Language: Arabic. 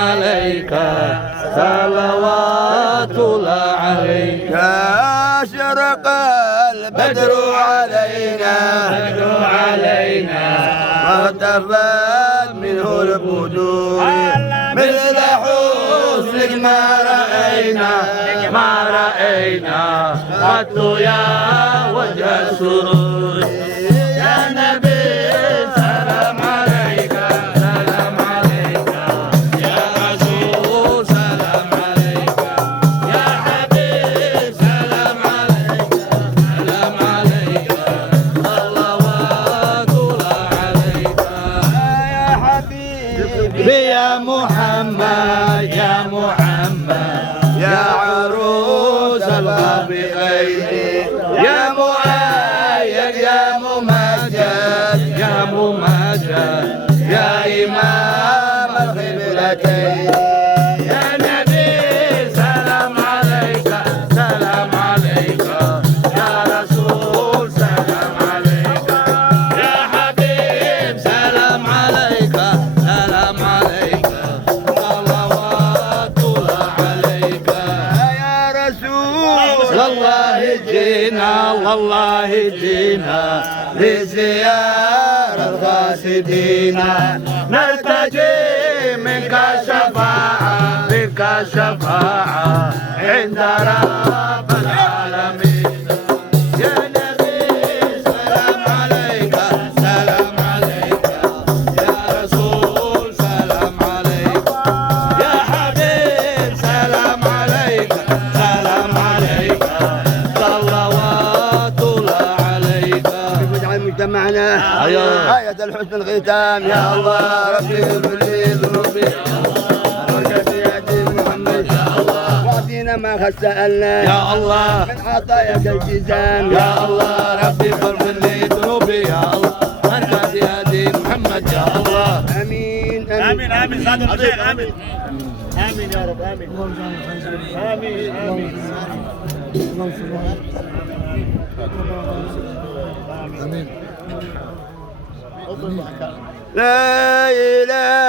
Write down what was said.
عليك صلوات الله عليك. أشرق البدر علينا وارتفعت منه البدور مثل حسنك ما رأينا قط يا وجه السرور. يا نبي سلام عليك سلام عليك، يا رسول سلام عليك، يا حبيب سلام عليك سلام عليك، صلوات الله عليك. يا حبيبي يا محمد يا محمد، يا عروس الغابرين، يا مؤيد يا ممجد يا ممجد، يا إمام القبلتين. يا نبي سلام عليك سلام عليك، يا رسول سلام عليك، يا حبيب سلام عليك سلام عليك، صلوات الله عليك. يا رسول الله جينا والله جينا لزيارة القاصدين، نرتجي منك شفاعة عند رب العالمين. يا نبي سلام عليك سلام عليك، يا رسول سلام عليك، يا حبيب سلام عليك سلام عليك، صلوات الله عليك. واجعل مجتمعنا آية الحسن الختام. يا الله ربي اغفر لي ذنوبي، بركة يأتي محمد يا الله، واعطينا ما قد سألنا يا الله من عطاياك الجزام. يا الله ربي اغفر لي ذنوبي يا الله، بركة يأتي محمد يا الله. آمين آمين آمين سعادة الشيخ آمين آمين يا رب آمين آمين آمين لا إله